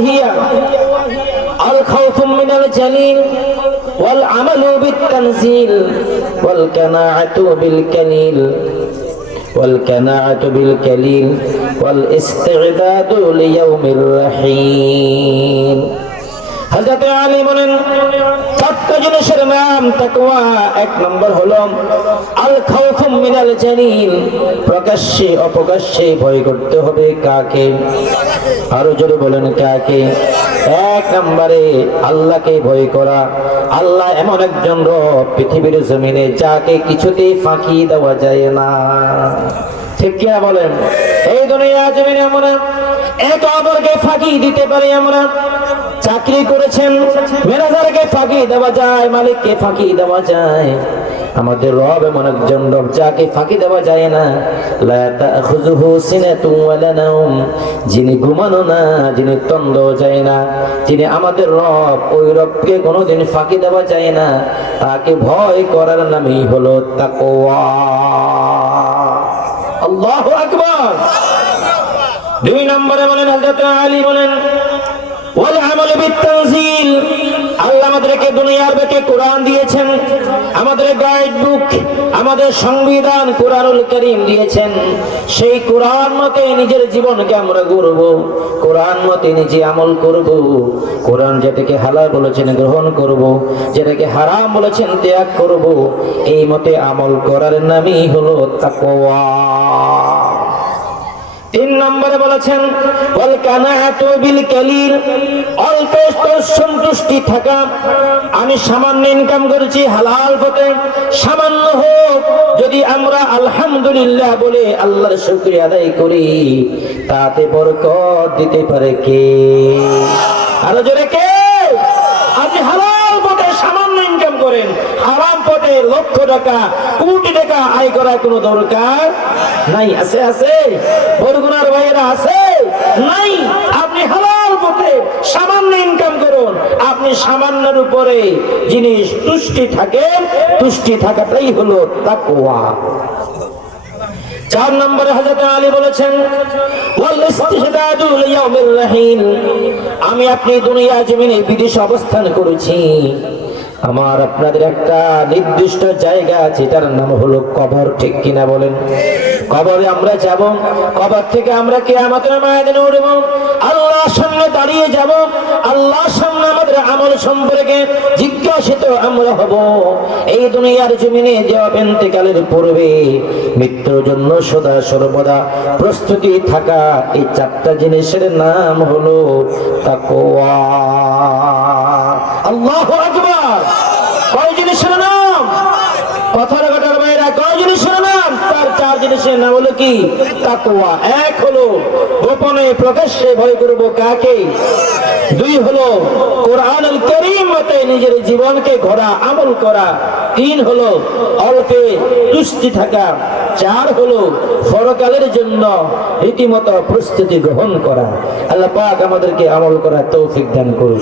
وهي الخوف من الجليل والعمل بالتنزيل والقناعة بالكليل والقناعة بالكليل والاستعداد ليوم الرحيم হযরত আলী বলেন চারটা জিনিসের নাম তাকওয়া এক নম্বর হলো আল খাউফু মিনাল জানিন প্রকাশ্যে অপ্রকাশ্যে ভয় করতে হবে কাকে? আরও জোরে বলেন কাকে? এক নম্বরে আল্লাহকে ভয় করা। আল্লাহ এমন একজন পৃথিবীর জমিনে যাকে কিছুতেই ফাঁকি দেওয়া যায় না। ঠিক কিনা বলেন? এই দুনিয়া জমিনে আমরা এক অপরকে ফাঁকি দিতে পারি আমরা। চাকরি করেছেন, ম্যানেজারকে ফাঁকি দেওয়া যায়, মালিককে ফাঁকি দেওয়া যায়। আমাদের রব এমন একজন রব যাকে ফাঁকি দেওয়া যায় না। যিনি ঘুমানো না, যিনি তন্দ যায় না। যিনি আমাদের রব, ওই রবকে কোনোদিন ফাঁকি দেওয়া যায় না। তাকে ভয় করার নামই হলো তাকওয়া। আল্লাহু আকবার। দুই নম্বরে বলেন আলী বলেন ওয়াল আমালু বিতানজিল আল্লাহ আমাদেরকে দুনিয়ার বুকে কোরআন দিয়েছেন, আমাদের গাইড বুক, আমাদের সংবিধান কোরআনুল করিম দিয়েছেন। সেই কোরআন মতে নিজের জীবনকে আমরা গড়ব, কোরআন মতে নিজে আমল করব। কোরআন যেটাকে হালাল বলেছেন, গ্রহণ করব, যেটাকে হারাম বলেছেন, ত্যাগ করব। এই মতে আমল করার নামই হলো তাকওয়া। তিন নম্বরে বলেছেন বিল অল্প সন্তুষ্টি থাকা। আমি সামান্য ইনকাম করেছি হালাল পথে, সামান্য হোক। যদি আমরা আলহামদুলিল্লাহ বলে আল্লাহর শুকরিয়া আদায় করি, তাতে বরকত দিতে পারে কে? আরও জোরে কে আপনি হালাল পথে সামান্য ইনকাম করেন হারাম পথে লক্ষ টাকা, কোটি টাকা আয় করার কোনো দরকার নাই। আছে আছে? বরগুনার ভাইয়েরা আছে? নাই। আপনি হালাল পথে সামান্য ইনকাম করুন। আপনি সামান্যের উপরে জিনিস তুষ্টি থাকেন, তুষ্টি থাকাটাই হলো তাকওয়া। চার নম্বরে হযরত আলী বলেছেন আমি আপনি দুনিয়া জমিনে বিদেশে অবস্থান করেছি। আমার আপনাদের একটা নির্দিষ্ট জায়গা আছে, এটার নাম হলো কবর, ঠিক কিনা বলেন? কবরে আমরা যাব, কবর থেকে আমরা কে আমাদের ময়দানে উঠব, আল্লাহর সামনে দাঁড়িয়ে যাব, আল্লাহর সামনে আমাদের আমল সম্পর্কে জিজ্ঞাসিত আমরা হব। এই দুনিয়ার জমিনে যে অবেন্তিকালের পূর্বে মৃত্যুর জন্য সদা সর্বদা প্রস্তুতি থাকা এই চারটা জিনিসের নাম হলো তাকওয়া। আল্লাহু নিজের জীবনকে ঘোরা আমল করা। তিন হলো অল্পে তুষ্টি থাকা। চার হলো পরকালের জন্য রীতিমতো প্রস্তুতি গ্রহণ করা। আল্লাহ পাক আমাদেরকে আমল করার তৌফিক দান করুন